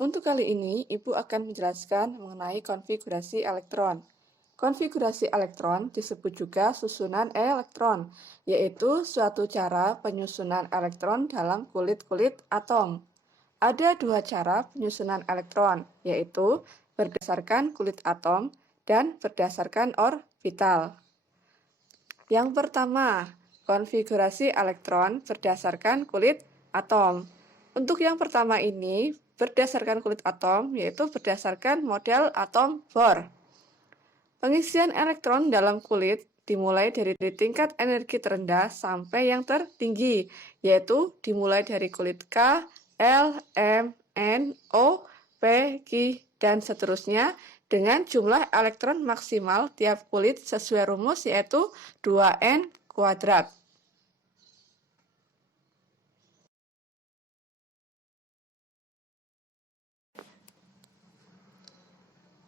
Untuk kali ini, Ibu akan menjelaskan mengenai konfigurasi elektron. Konfigurasi elektron disebut juga susunan elektron, yaitu suatu cara penyusunan elektron dalam kulit-kulit atom. Ada dua cara penyusunan elektron, yaitu berdasarkan kulit atom dan berdasarkan orbital. Yang pertama, konfigurasi elektron berdasarkan kulit atom. Untuk yang pertama ini, berdasarkan kulit atom, yaitu berdasarkan model atom Bohr. Pengisian elektron dalam kulit dimulai dari tingkat energi terendah sampai yang tertinggi, yaitu dimulai dari kulit K, L, M, N, O, P, Q, dan seterusnya dengan jumlah elektron maksimal tiap kulit sesuai rumus yaitu 2N kuadrat.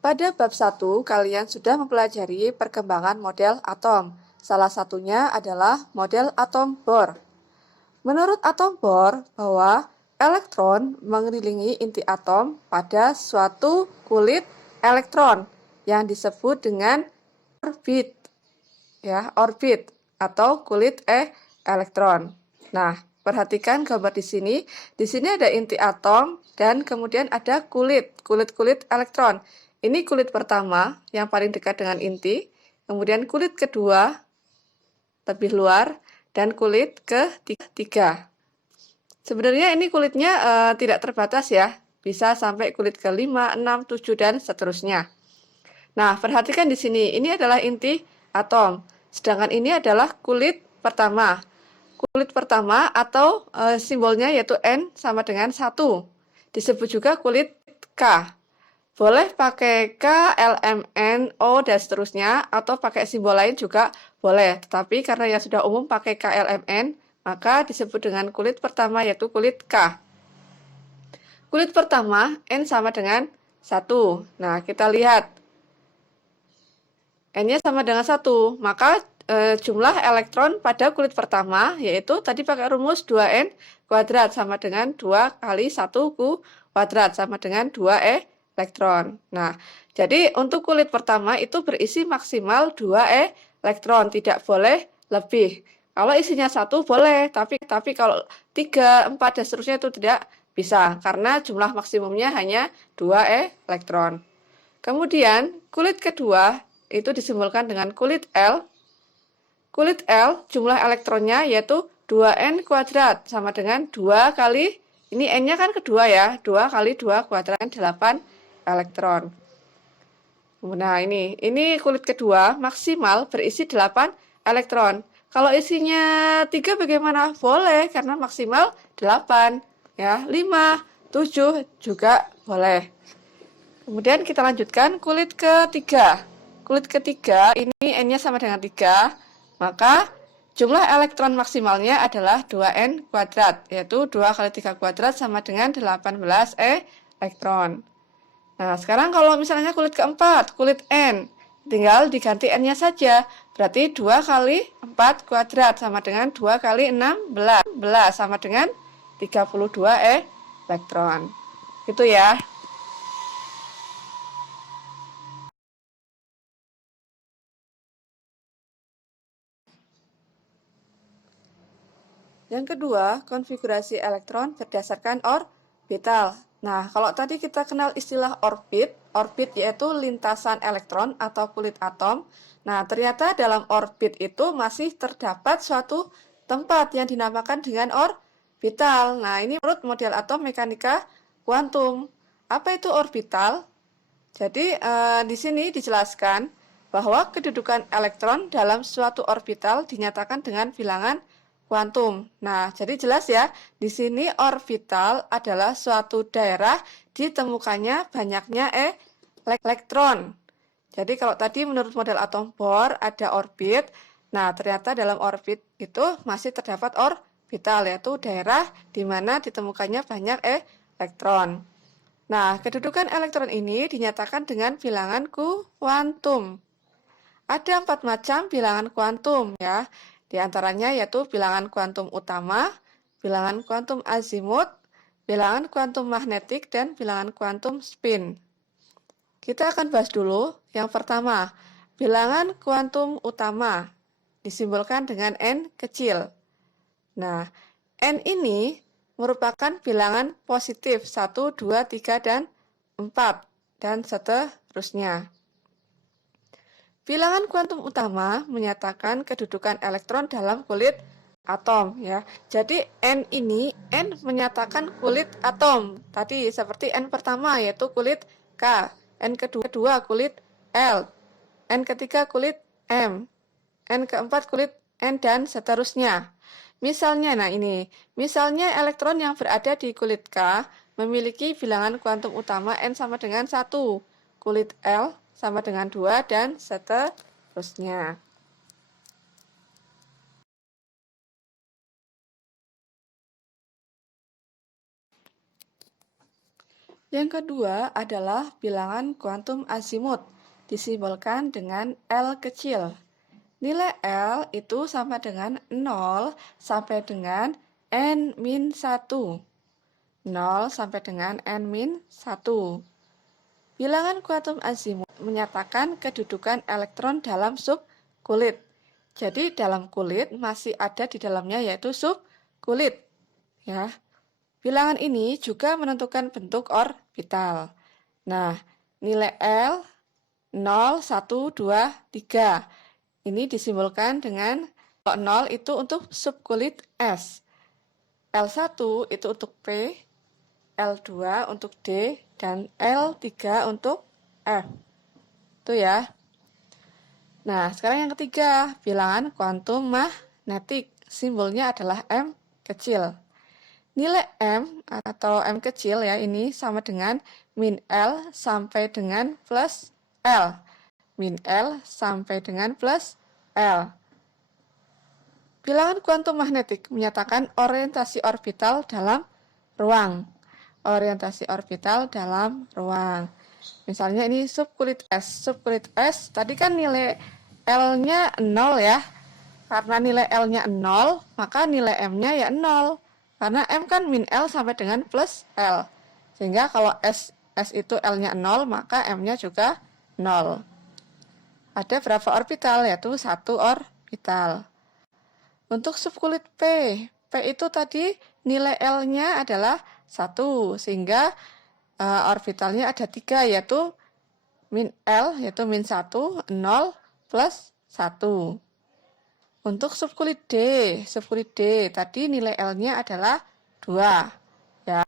Pada bab 1, kalian sudah mempelajari perkembangan model atom. Salah satunya adalah model atom Bohr. Menurut atom Bohr, bahwa elektron mengelilingi inti atom pada suatu kulit elektron yang disebut dengan orbit. Orbit atau kulit elektron. Nah, perhatikan gambar di sini. Di sini ada inti atom dan kemudian ada kulit elektron. Ini kulit pertama yang paling dekat dengan inti, kemudian kulit kedua lebih luar, dan kulit ketiga. Sebenarnya ini kulitnya tidak terbatas ya, bisa sampai kulit ke-5, 6, 7, dan seterusnya. Nah, perhatikan di sini, ini adalah inti atom, sedangkan ini adalah kulit pertama. Kulit pertama atau simbolnya yaitu N sama dengan 1. Disebut juga kulit K. Boleh pakai K, L, M, N, O, dan seterusnya, atau pakai simbol lain juga boleh. Tetapi karena yang sudah umum pakai K, L, M, N, maka disebut dengan kulit pertama yaitu kulit K. Kulit pertama, N sama dengan 1. Nah, kita lihat. N-nya sama dengan 1, maka jumlah elektron pada kulit pertama, yaitu tadi pakai rumus 2N kuadrat sama dengan 2 kali 1 kuadrat sama dengan 2 elektron. Nah, jadi untuk kulit pertama itu berisi maksimal 2 elektron, tidak boleh lebih. Kalau isinya 1 boleh, tapi kalau 3, 4, dan seterusnya itu tidak bisa, karena jumlah maksimumnya hanya 2 elektron. Kemudian, kulit kedua itu disimbolkan dengan kulit L. Kulit L jumlah elektronnya yaitu 2N kuadrat sama dengan 2 kali, ini N-nya kan kedua ya, 2 kali 2 kuadrat 8 elektron. Nah ini kulit kedua maksimal berisi 8 elektron. Kalau isinya 3 bagaimana? Boleh, karena maksimal 8. Ya, 5, 7 juga boleh. Kemudian kita lanjutkan kulit ketiga. Kulit ketiga ini N-nya sama dengan 3, maka jumlah elektron maksimalnya adalah 2N kuadrat, yaitu 2 kali 3 kuadrat sama dengan 18 elektron. Nah, sekarang kalau misalnya kulit keempat, kulit N, tinggal diganti N-nya saja, berarti 2 kali 4 kuadrat sama dengan 2 kali 16 sama dengan 32 elektron. Gitu ya. Yang kedua, konfigurasi elektron berdasarkan orbital. Nah, kalau tadi kita kenal istilah orbit yaitu lintasan elektron atau kulit atom. Nah, ternyata dalam orbit itu masih terdapat suatu tempat yang dinamakan dengan orbital. Nah, ini menurut model atom mekanika kuantum. Apa itu orbital? Jadi, di sini dijelaskan bahwa kedudukan elektron dalam suatu orbital dinyatakan dengan bilangan kuantum. Nah, jadi jelas ya, di sini orbital adalah suatu daerah ditemukannya banyaknya elektron. Jadi kalau tadi menurut model atom Bohr ada orbit, nah ternyata dalam orbit itu masih terdapat orbital, yaitu daerah di mana ditemukannya banyak elektron. Nah, kedudukan elektron ini dinyatakan dengan bilangan kuantum. Ada 4 macam bilangan kuantum ya. Di antaranya yaitu bilangan kuantum utama, bilangan kuantum azimut, bilangan kuantum magnetik dan bilangan kuantum spin. Kita akan bahas dulu yang pertama, bilangan kuantum utama, disimbolkan dengan N kecil. Nah, N ini merupakan bilangan positif 1, 2, 3, dan 4, dan seterusnya. Bilangan kuantum utama menyatakan kedudukan elektron dalam kulit atom ya. Jadi N ini menyatakan kulit atom. Tadi seperti N pertama yaitu kulit K, N kedua kulit L, N ketiga kulit M, N keempat kulit N dan seterusnya. Misalnya misalnya elektron yang berada di kulit K memiliki bilangan kuantum utama N sama dengan 1, kulit L sama dengan 2 dan seterusnya. Yang kedua adalah bilangan kuantum azimut, disimbolkan dengan L kecil. Nilai L itu sama dengan 0 sampai dengan N-1. 0 sampai dengan N-1. Bilangan kuantum azimut menyatakan kedudukan elektron dalam subkulit. Jadi dalam kulit masih ada di dalamnya yaitu subkulit. Ya. Bilangan ini juga menentukan bentuk orbital. Nah, nilai L 0, 1, 2, 3. Ini disimbolkan dengan 0 itu untuk subkulit S. L1 itu untuk P, L2 untuk D, dan L3 untuk F. Itu ya. Nah, sekarang yang ketiga, bilangan kuantum magnetik. Simbolnya adalah M kecil. Nilai M atau M kecil ya ini sama dengan min L sampai dengan plus L. Min L sampai dengan plus L. Bilangan kuantum magnetik menyatakan orientasi orbital dalam ruang. Orientasi orbital dalam ruang. Misalnya ini subkulit S. Subkulit S tadi kan nilai L-nya 0 ya. Karena nilai L-nya 0, maka nilai M-nya ya 0. Karena M kan min L sampai dengan plus L. Sehingga kalau S itu L-nya 0, maka M-nya juga 0. Ada berapa orbital? Yaitu 1 orbital. Untuk subkulit P, P itu tadi nilai L-nya adalah 1, sehingga orbitalnya ada 3, yaitu min L, yaitu min 1, 0, plus 1. Untuk subkulit D tadi nilai L-nya adalah 2, ya.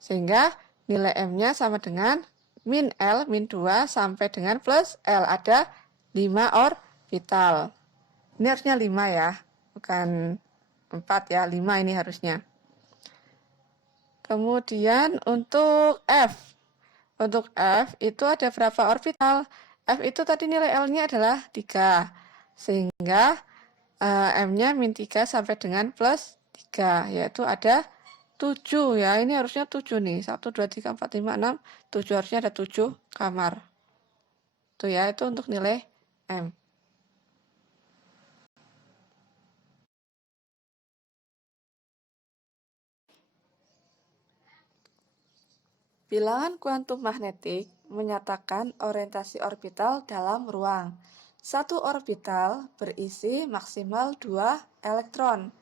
Sehingga nilai M-nya sama dengan min L, min 2 sampai dengan plus L. Ada 5 orbital. Ini harusnya 5 ya, bukan 4 ya, 5 ini harusnya. Kemudian untuk F. Untuk F itu ada berapa orbital? F itu tadi nilai L-nya adalah 3. Sehingga M-nya min 3 sampai dengan plus 3, yaitu ada 7 ya. Ini harusnya 7 nih. 1, 2, 3, 4, 5, 6, 7. Harusnya ada 7 kamar. Itu ya, itu untuk nilai M. Bilangan kuantum magnetik menyatakan orientasi orbital dalam ruang. Satu orbital berisi maksimal 2 elektron.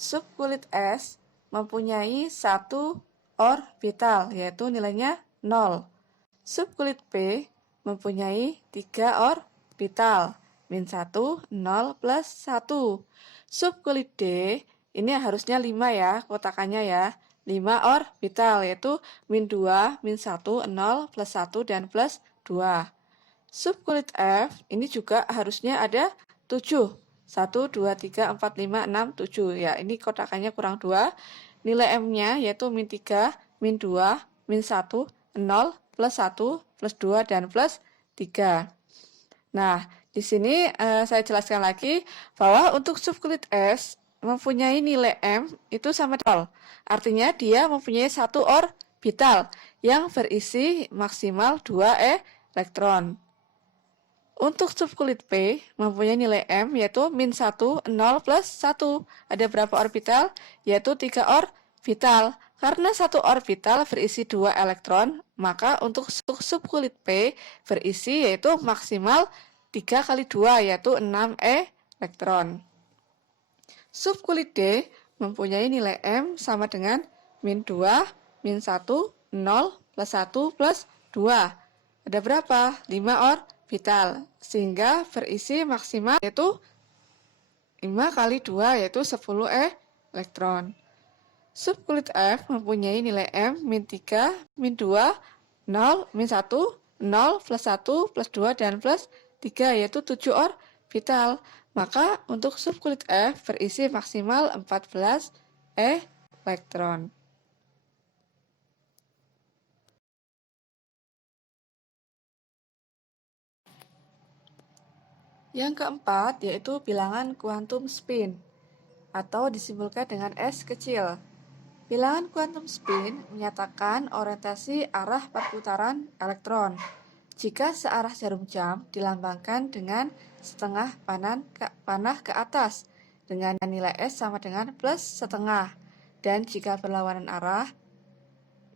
Subkulit S mempunyai 1 orbital, yaitu nilainya 0. Subkulit P mempunyai 3 orbital, min 1, 0, plus 1. Subkulit D, ini harusnya 5 ya, kotakannya ya. 5 orbital, yaitu min 2, min 1, 0, plus 1, dan plus 2. Subkulit F ini juga harusnya ada 7. 1, 2, 3, 4, 5, 6, 7. Ya, ini kotakannya kurang 2. Nilai M-nya yaitu min 3, min 2, min 1, 0, plus 1, plus 2, dan plus 3. Nah, di sini saya jelaskan lagi bahwa untuk subkulit S mempunyai nilai M itu sama dengan 0. Artinya dia mempunyai 1 orbital yang berisi maksimal 2 elektron. Untuk subkulit P mempunyai nilai M yaitu min 1, 0, plus 1. Ada berapa orbital? Yaitu 3 orbital. Karena satu orbital berisi 2 elektron, maka untuk subkulit P berisi yaitu maksimal 3 kali 2, yaitu 6 elektron. Subkulit D mempunyai nilai M sama dengan min 2, min 1, 0, plus 1, plus 2. Ada berapa? 5 orbital. Sehingga berisi maksimal yaitu 5 kali 2, yaitu 10 elektron. Subkulit F mempunyai nilai M min 3, min 2, 0, min 1, 0, plus 1, plus 2, dan plus 3, yaitu 7 orbital. Maka untuk subkulit F berisi maksimal 14 elektron. Yang keempat yaitu bilangan kuantum spin, atau disimbolkan dengan S kecil. Bilangan kuantum spin menyatakan orientasi arah perputaran elektron. Jika searah jarum jam dilambangkan dengan setengah panah ke atas dengan nilai S sama dengan plus setengah, dan jika berlawanan arah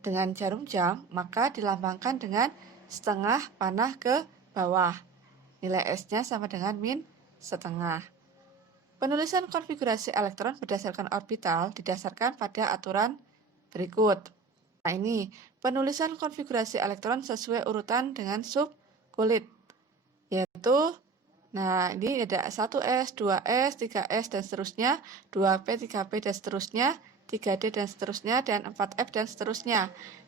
dengan jarum jam maka dilambangkan dengan setengah panah ke bawah. Nilai S-nya sama dengan min setengah. Penulisan konfigurasi elektron berdasarkan orbital didasarkan pada aturan berikut. Nah, ini penulisan konfigurasi elektron sesuai urutan dengan subkulit, yaitu nah ini ada 1s, 2s, 3s dan seterusnya, 2p, 3p dan seterusnya, 3d dan seterusnya, dan 4f dan seterusnya.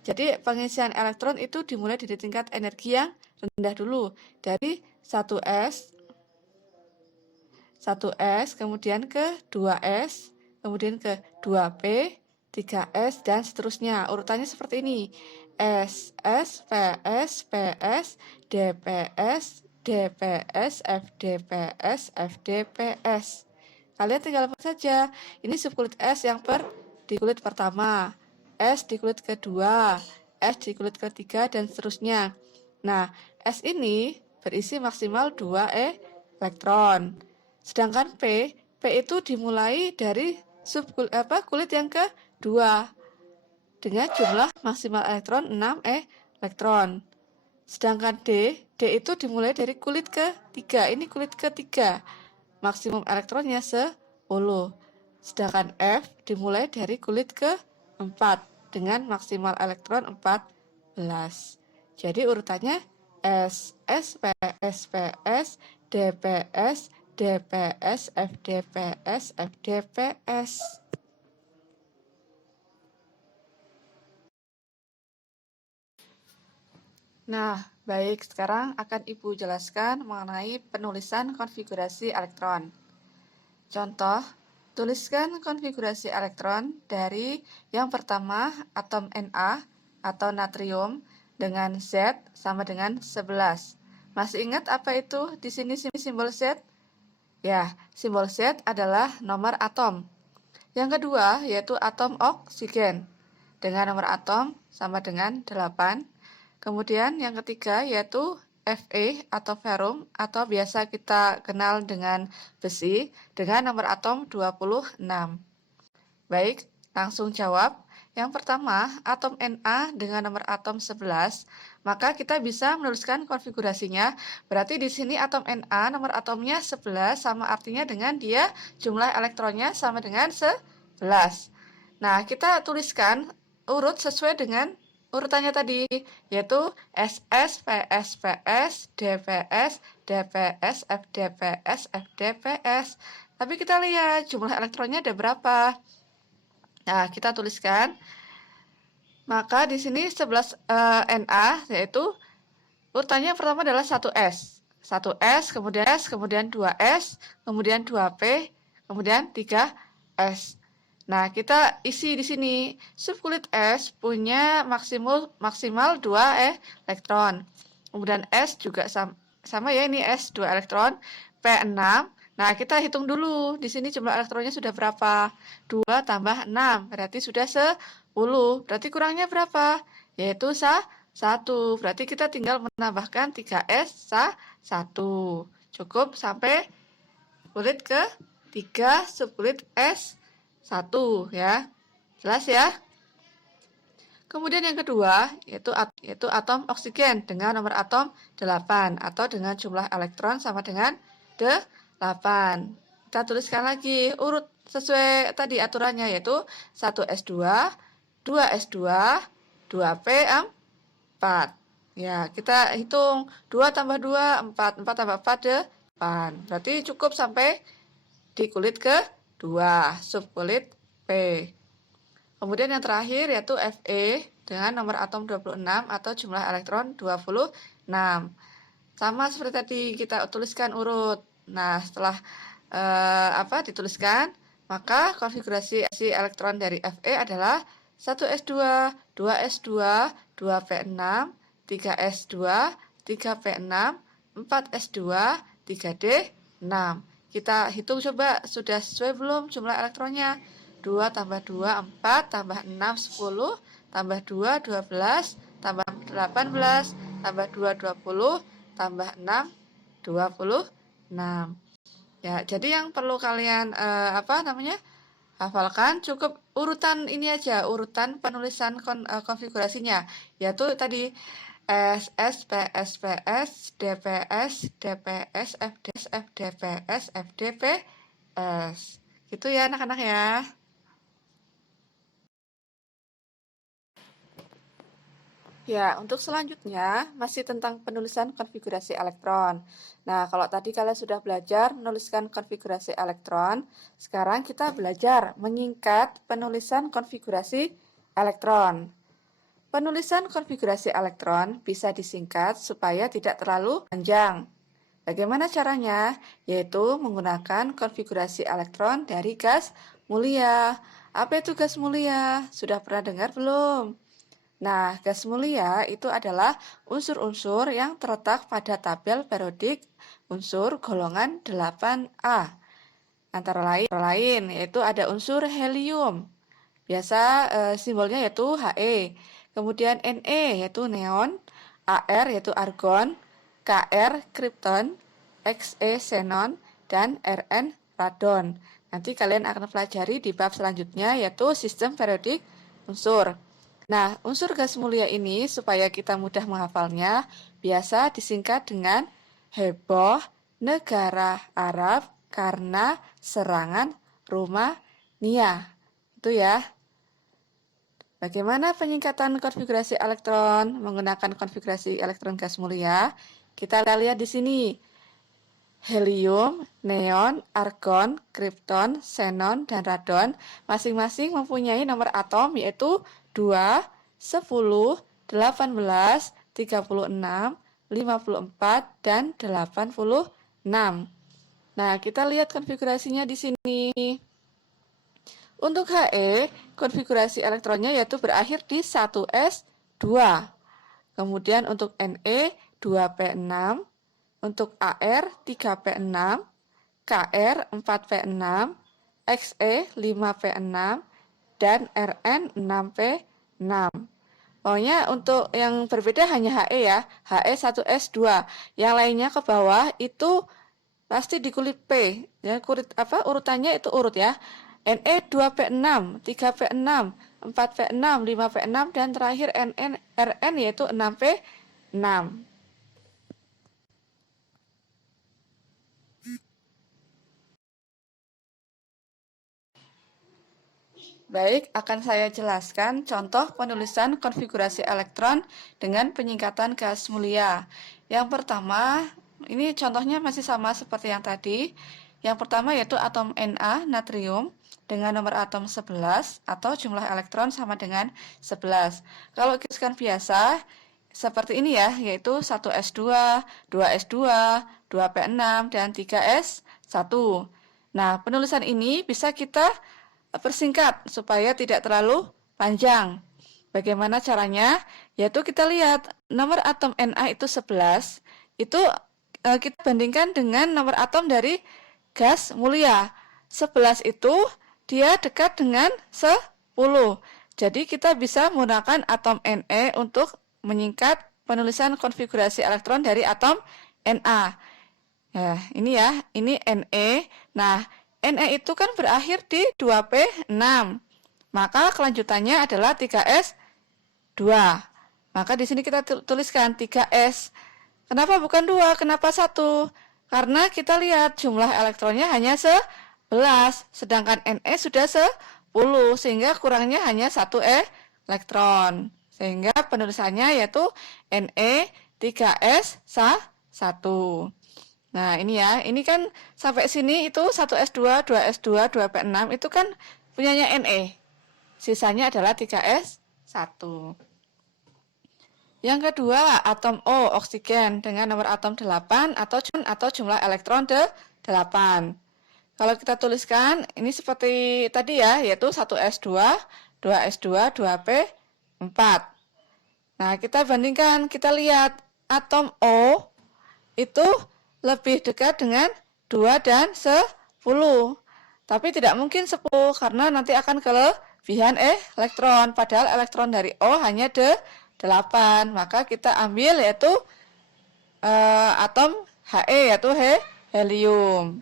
Jadi pengisian elektron itu dimulai dari tingkat energi yang rendah dulu, dari 1s, kemudian ke 2s, kemudian ke 2p, 3s, dan seterusnya. Urutannya seperti ini. S, PS, PS, DPS, DPS, FDPS, FDPS. Kalian tinggal lihat saja. Ini subkulit S yang di kulit pertama, S di kulit kedua, S di kulit ketiga, dan seterusnya. Nah, S ini berisi maksimal 2 elektron. Sedangkan P itu dimulai dari kulit yang kedua dengan jumlah maksimal elektron 6 elektron. Sedangkan D itu dimulai dari kulit ketiga. Ini kulit ketiga. Maksimum elektronnya 10. Sedangkan F dimulai dari kulit keempat dengan maksimal elektron 14. Jadi urutannya S, SP, SPS, DPS, DPS, FDPS, FDPS. Nah, baik, sekarang akan Ibu jelaskan mengenai penulisan konfigurasi elektron. Contoh, tuliskan konfigurasi elektron dari yang pertama atom Na atau natrium dengan Z sama dengan 11. Masih ingat apa itu di sini simbol Z? Ya, simbol Z adalah nomor atom. Yang kedua yaitu atom oksigen dengan nomor atom sama dengan 8. Kemudian yang ketiga yaitu Fe atau ferum atau biasa kita kenal dengan besi dengan nomor atom 26. Baik, langsung jawab. Yang pertama, atom Na dengan nomor atom 11, maka kita bisa menuliskan konfigurasinya. Berarti di sini atom Na nomor atomnya 11 sama artinya dengan dia jumlah elektronnya sama dengan 11. Nah, kita tuliskan urut sesuai dengan urutannya tadi, yaitu SS, PS, PS, DPS, DPS, FDPS, FDPS. Tapi kita lihat jumlah elektronnya ada berapa. Nah, kita tuliskan. Maka di sini 11 Na yaitu urutannya pertama adalah 1S. 1S, kemudian 2S, kemudian 2P, kemudian 3S. Nah, kita isi di sini. Subkulit S punya maksimal 2 elektron. Kemudian S juga sama ya, ini S 2 elektron, P 6. Nah, kita hitung dulu. Di sini jumlah elektronnya sudah berapa? 2 tambah 6, berarti sudah 10. Berarti kurangnya berapa? Yaitu 1. Berarti kita tinggal menambahkan 3S 1. Cukup sampai kulit ke-3 subkulit S1 ya. Jelas ya? Kemudian yang kedua yaitu atom oksigen dengan nomor atom 8 atau dengan jumlah elektron sama dengan 8. Kita tuliskan lagi urut sesuai tadi aturannya yaitu 1s2, 2s2, 2p4. Ya, kita hitung 2 tambah 2, 4, 4 tambah 4, 8. Berarti cukup sampai di kulit kedua, subkulit P. Kemudian yang terakhir yaitu Fe dengan nomor atom 26 atau jumlah elektron 26. Sama seperti tadi kita tuliskan urut. Nah, setelah dituliskan, maka konfigurasi elektron dari Fe adalah 1s2, 2s2, 2p6, 3s2, 3p6, 4s2, 3d6. Kita hitung coba sudah sesuai belum jumlah elektronnya. 2 tambah 2, 4, tambah 6, 10, tambah 2, 12, tambah 18, tambah 2, 20, tambah 6, 26. Ya, jadi yang perlu kalian hafalkan cukup urutan ini aja, urutan penulisan konfigurasinya, yaitu tadi SS, PS, PS, DPS, DPS, FDS, FDPS, FDPS. Gitu ya anak-anak ya. Ya, untuk selanjutnya masih tentang penulisan konfigurasi elektron. Nah, kalau tadi kalian sudah belajar menuliskan konfigurasi elektron, sekarang kita belajar menyingkat penulisan konfigurasi elektron. Penulisan konfigurasi elektron bisa disingkat supaya tidak terlalu panjang. Bagaimana caranya? Yaitu menggunakan konfigurasi elektron dari gas mulia. Apa itu gas mulia? Sudah pernah dengar belum? Nah, gas mulia itu adalah unsur-unsur yang terletak pada tabel periodik unsur golongan 8A. Antara lain yaitu ada unsur helium. Biasa simbolnya yaitu He. Kemudian Ne yaitu neon, Ar yaitu argon, Kr kripton, Xe xenon, dan Rn radon. Nanti kalian akan pelajari di bab selanjutnya yaitu sistem periodik unsur. Nah, unsur gas mulia ini supaya kita mudah menghafalnya, biasa disingkat dengan heboh negara Arab karena serangan Rumania. Itu ya. Bagaimana penyingkatan konfigurasi elektron menggunakan konfigurasi elektron gas mulia? Kita lihat di sini. Helium, neon, argon, kripton, xenon, dan radon masing-masing mempunyai nomor atom yaitu 2, 10, 18, 36, 54, dan 86. Nah, kita lihat konfigurasinya di sini. Untuk He, konfigurasi elektronnya yaitu berakhir di 1s2. Kemudian untuk Ne, 2p6. Untuk Ar 3p6, Kr 4p6, Xe 5p6, dan Rn 6p6. Pokoknya untuk yang berbeda hanya He ya, He 1s2. Yang lainnya ke bawah itu pasti di kulit P. Ya, urutannya itu urut ya. Ne 2p6, 3p6, 4p6, 5p6, dan terakhir Rn yaitu 6p6. Baik, akan saya jelaskan contoh penulisan konfigurasi elektron dengan penyingkatan gas mulia. Yang pertama, ini contohnya masih sama seperti yang tadi. Yang pertama yaitu atom Na, natrium, dengan nomor atom 11 atau jumlah elektron sama dengan 11. Kalau kita biasa, seperti ini ya, yaitu 1s2, 2s2, 2p6, dan 3s1. Nah, penulisan ini bisa kita persingkat supaya tidak terlalu panjang. Bagaimana caranya? Yaitu kita lihat nomor atom Na itu 11, itu kita bandingkan dengan nomor atom dari gas mulia. 11 itu dia dekat dengan 10. Jadi kita bisa menggunakan atom Ne untuk menyingkat penulisan konfigurasi elektron dari atom Na. Ya, ini ya, ini Ne. Nah, Ne itu kan berakhir di 2p6. Maka kelanjutannya adalah 3s1. 2. Maka di sini kita tuliskan 3S. Kenapa bukan 2? Kenapa 1? Karena kita lihat jumlah elektronnya hanya 11, sedangkan Ne sudah 10, sehingga kurangnya hanya 1 elektron. Sehingga penulisannya yaitu Ne 3S 1. Nah, ini ya. Ini kan sampai sini itu 1S2, 2S2, 2P6 itu kan punyanya Ne. Sisanya adalah 3S 1. Yang kedua, atom O, oksigen dengan nomor atom 8 atau jumlah elektron 8. Kalau kita tuliskan, ini seperti tadi ya, yaitu 1S2, 2S2, 2P4. Nah, kita bandingkan, kita lihat atom O itu lebih dekat dengan 2 dan 10. Tapi tidak mungkin 10 karena nanti akan kelebihan elektron. Padahal elektron dari O hanya 8. Maka kita ambil yaitu atom He, yaitu helium.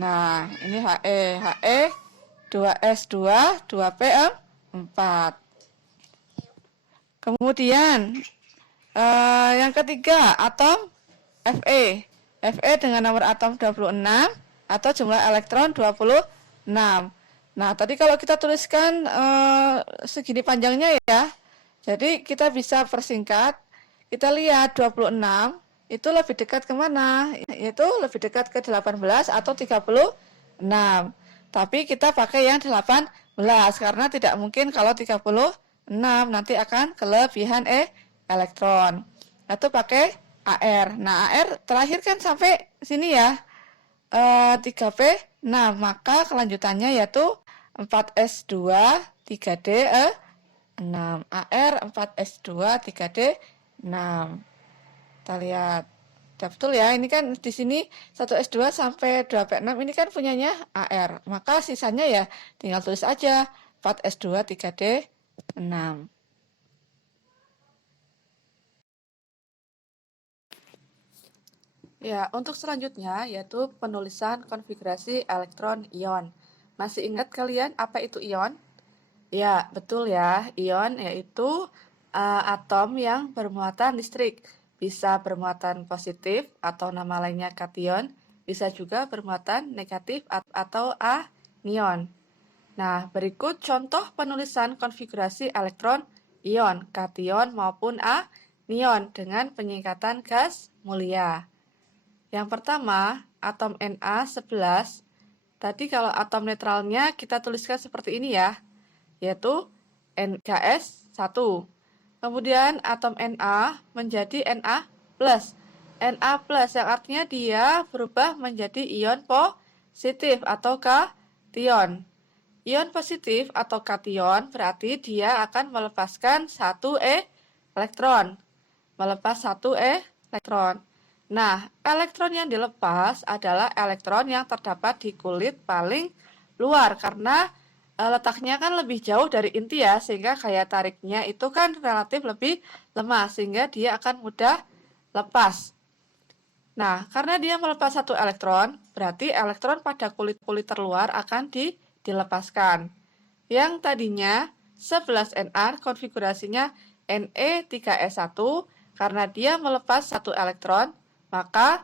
Nah, ini He 2S2, 2P4. Kemudian yang ketiga, atom Fe. Fe dengan nomor atom 26 atau jumlah elektron 26. Nah, tadi kalau kita tuliskan segini panjangnya ya. Jadi kita bisa persingkat. Kita lihat 26 itu lebih dekat kemana? Yaitu lebih dekat ke 18 atau 36. Tapi kita pakai yang 18 karena tidak mungkin kalau 36 nanti akan kelebihan elektron. Itu pakai AR. Nah, AR terakhir kan sampai sini ya. 3P6. Maka kelanjutannya yaitu 4S2, 3D 6. AR 4S2 3D 6. Kita lihat. Sudah betul ya. Ini kan di sini 1S2 sampai 2P6 ini kan punyanya AR. Maka sisanya ya tinggal tulis aja 4S2 3D 6. Ya, untuk selanjutnya yaitu penulisan konfigurasi elektron ion. Masih ingat kalian apa itu ion? Ya, betul ya. Ion yaitu atom yang bermuatan listrik. Bisa bermuatan positif atau nama lainnya kation. Bisa juga bermuatan negatif atau anion. Nah, berikut contoh penulisan konfigurasi elektron ion, kation maupun anion dengan penyingkatan gas mulia. Yang pertama, atom Na11. Tadi kalau atom netralnya kita tuliskan seperti ini ya, yaitu NKS1. Kemudian atom Na menjadi Na+. Na+ yang artinya dia berubah menjadi ion positif atau kation. Ion positif atau kation berarti dia akan melepaskan 1 elektron. Melepas 1 elektron. Nah, elektron yang dilepas adalah elektron yang terdapat di kulit paling luar karena letaknya kan lebih jauh dari inti ya, sehingga gaya tariknya itu kan relatif lebih lemah, sehingga dia akan mudah lepas. Nah, karena dia melepas 1 elektron, berarti elektron pada kulit-kulit terluar akan dilepaskan. Yang tadinya 11 Na konfigurasinya Ne3S1, karena dia melepas 1 elektron, maka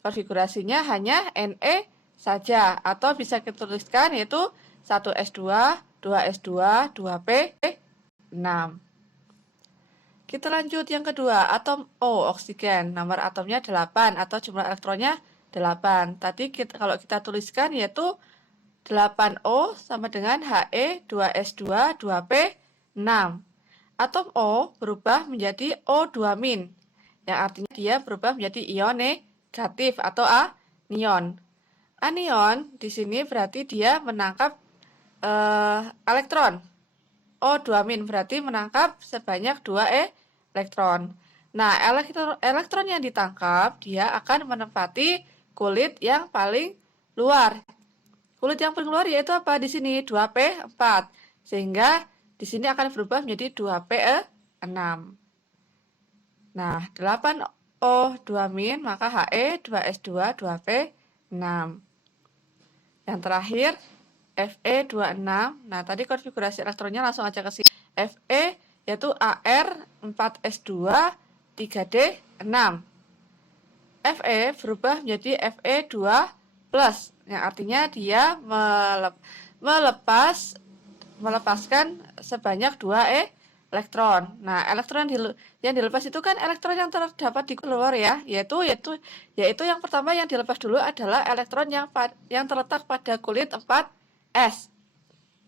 konfigurasinya hanya Ne saja, atau bisa kita tuliskan yaitu 1S2, 2S2, 2P6. Kita lanjut yang kedua, atom O, oksigen. Nomor atomnya 8 atau jumlah elektronnya 8. Tadi kalau kita tuliskan yaitu 8O sama dengan He 2S2, 2P6. Atom O berubah menjadi O2-, yang artinya dia berubah menjadi ion negatif atau anion. Anion di sini berarti dia menangkap elektron. O2- berarti menangkap sebanyak 2 elektron. Nah, elektron yang ditangkap dia akan menempati kulit yang paling luar. Kulit yang paling luar yaitu apa? Di sini 2P4. Sehingga di sini akan berubah menjadi 2P6. Nah, 8O2- maka He 2S2 2P6. Yang terakhir Fe26. Nah, tadi konfigurasi elektronnya langsung aja ke sini. Fe yaitu Ar4S2 3D6. Fe berubah menjadi Fe2+, yang artinya dia melepaskan sebanyak 2 elektron. Nah, elektron yang dilepas itu kan elektron yang terdapat di luar ya, yaitu yang pertama yang dilepas dulu adalah elektron yang terletak pada kulit 4s.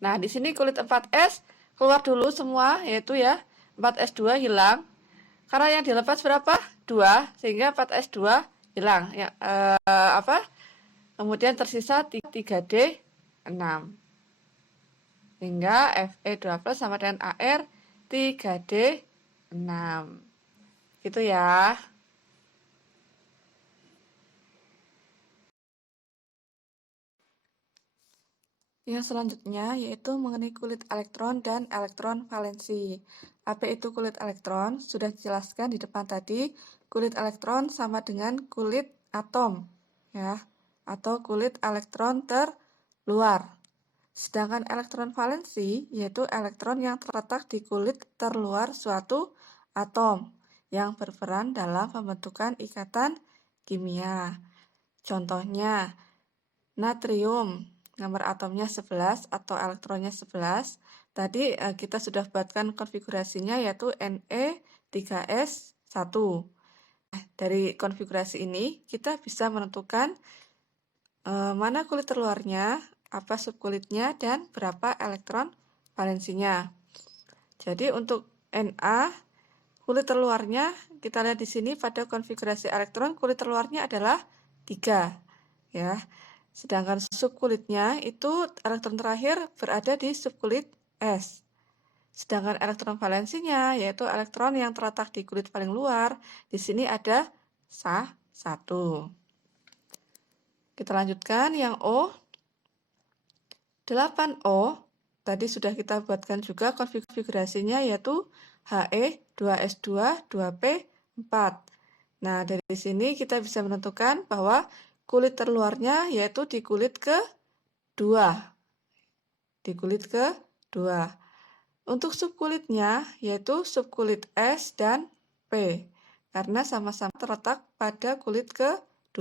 Nah, di sini kulit 4s keluar dulu semua, yaitu ya 4s2 hilang. Karena yang dilepas berapa? 2, sehingga 4s2 hilang. Kemudian tersisa 3D6. Sehingga Fe2+ sama dengan Ar 3D6. Gitu ya. Yang selanjutnya yaitu mengenai kulit elektron dan elektron valensi. Apa itu kulit elektron? Sudah dijelaskan di depan tadi, kulit elektron sama dengan kulit atom, ya, atau kulit elektron terluar. Sedangkan elektron valensi yaitu elektron yang terletak di kulit terluar suatu atom yang berperan dalam pembentukan ikatan kimia. Contohnya, natrium, nomor atomnya 11 atau elektronnya 11. Tadi kita sudah buatkan konfigurasinya yaitu Ne3S1. Dari konfigurasi ini kita bisa menentukan mana kulit terluarnya, apa subkulitnya, dan berapa elektron valensinya. Jadi untuk Na, kulit terluarnya kita lihat di sini pada konfigurasi elektron, kulit terluarnya adalah 3, ya. Sedangkan subkulitnya itu elektron terakhir berada di subkulit S. Sedangkan elektron valensinya yaitu elektron yang terletak di kulit paling luar, di sini ada 1. Kita lanjutkan yang O. 8O tadi sudah kita buatkan juga konfigurasinya yaitu He 2S2 2P4. Nah, dari sini kita bisa menentukan bahwa kulit terluarnya yaitu di kulit ke-2. Di kulit ke-2. Untuk subkulitnya yaitu subkulit S dan P, karena sama-sama terletak pada kulit ke-2.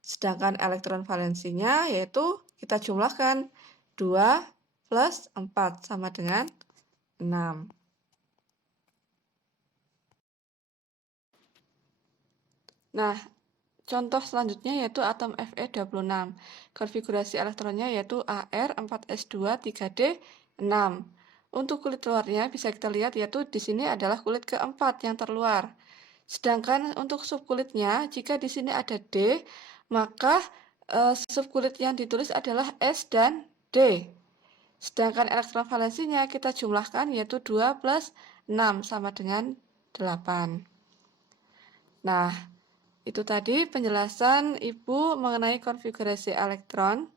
Sedangkan elektron valensinya yaitu kita jumlahkan 2 plus 4 sama dengan 6. Nah, contoh selanjutnya yaitu atom Fe26. Konfigurasi elektronnya yaitu Ar4S2 3D6. Untuk kulit luarnya bisa kita lihat yaitu di sini adalah kulit keempat yang terluar. Sedangkan untuk subkulitnya, jika di sini ada D, maka subkulit yang ditulis adalah S dan D. Sedangkan elektron valensinya kita jumlahkan yaitu 2 plus 6 sama dengan 8. Nah, itu tadi penjelasan Ibu mengenai konfigurasi elektron.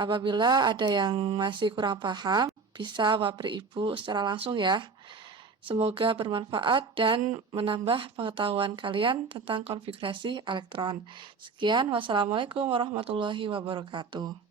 Apabila ada yang masih kurang paham, bisa wapri Ibu secara langsung ya. Semoga bermanfaat dan menambah pengetahuan kalian tentang konfigurasi elektron. Sekian, wassalamualaikum warahmatullahi wabarakatuh.